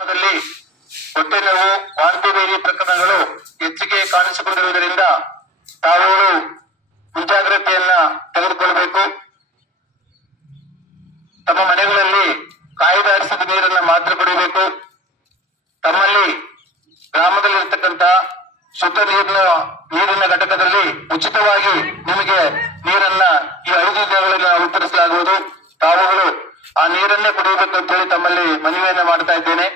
ಹೊಟ್ಟೆ ನೋವು, ವಾಂತಿ ಭೇದಿ ಪ್ರಕರಣಗಳು ಹೆಚ್ಚಿಗೆ ಕಾಣಿಸಿಕೊಂಡಿರುವುದರಿಂದ ತಾವುಗಳು ಮುಂಜಾಗ್ರತೆಯನ್ನ ತೆಗೆದುಕೊಳ್ಳಬೇಕು. ತಮ್ಮ ಮನೆಗಳಲ್ಲಿ ಕಾಯ್ದಾರಿಸಿದ ನೀರನ್ನ ಮಾತ್ರ ಕುಡಿಯಬೇಕು. ತಮ್ಮಲ್ಲಿ ಗ್ರಾಮದಲ್ಲಿರ್ತಕ್ಕಂಥ ಶುದ್ಧ ನೀರಿನ ಘಟಕದಲ್ಲಿ ಉಚಿತವಾಗಿ ನಿಮಗೆ ನೀರನ್ನ ಈ 5 ದಿನಗಳಲ್ಲಿ ವಿತರಿಸಲಾಗುವುದು. ತಾವುಗಳು ಆ ನೀರನ್ನೇ ಕುಡಿಯಬೇಕು ಅಂತ ಹೇಳಿ ತಮ್ಮಲ್ಲಿ ಮನವಿಯನ್ನ ಮಾಡ್ತಾ ಇದ್ದೇನೆ.